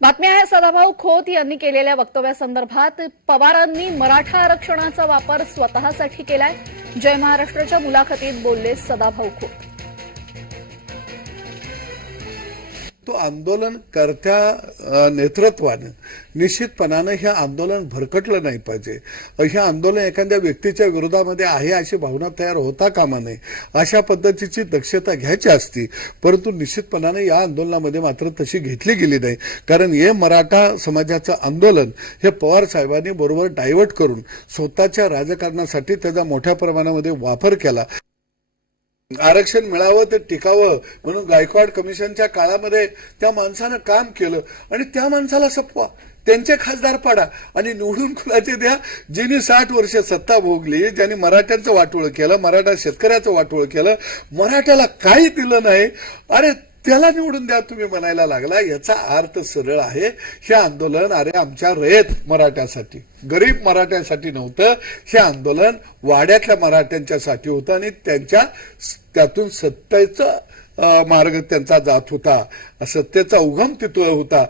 बातमी आहे सदाभाऊ खोत यांनी केलेल्या वक्तव्यासंदर्भात पवारांनी मराठा आरक्षणाचा वापर स्वतःसाठी केलाय. जय महाराष्ट्राच्या मुलाखतीत बोलले सदाभाऊ खोत. तो आंदोलनकर्त्या अ, नेतृत्वानं निश्चितपणानं हे आंदोलन भरकटलं नाही पाहिजे. हे आंदोलन एखाद्या व्यक्तीच्या विरोधामध्ये आहे अशी भावना तयार होता कामा नये. अशा पद्धतीची दक्षता घ्यायची असती परंतु निश्चितपणानं या आंदोलनामध्ये मात्र तशी घेतली गेली नाही. कारण हे मराठा समाजाचं आंदोलन हे पवार साहेबांनी बरोबर डायव्हर्ट करून स्वतःच्या राजकारणासाठी त्याचा मोठ्या प्रमाणामध्ये वापर केला. आरक्षण मिळावं ते टिकावं म्हणून गायकवाड कमिशनच्या काळामध्ये त्या माणसानं काम केलं आणि त्या माणसाला सपवा. त्यांचे खासदार पाडा आणि निवडून कुणाचे द्या ज्यांनी साठ वर्ष सत्ता भोगली ज्यांनी मराठ्यांचं वाटोळ केलं मराठा शेतकऱ्याचं वाटोळ केलं मराठ्याला काही दिलं नाही. अरे त्याला निवडून द्या तुम्ही म्हणायला लागला. याचा अर्थ सरळ आहे. हे आंदोलन अरे आमच्या रयत मराठ्यासाठी गरीब मराठ्यासाठी नव्हतं. हे आंदोलन वाड्यातल्या मराठ्यांच्यासाठी होतं आणि त्यांच्या त्यातून सत्तेचं मार्ग त्यांचा जात होता. सत्तेचा उगम तिथं होता.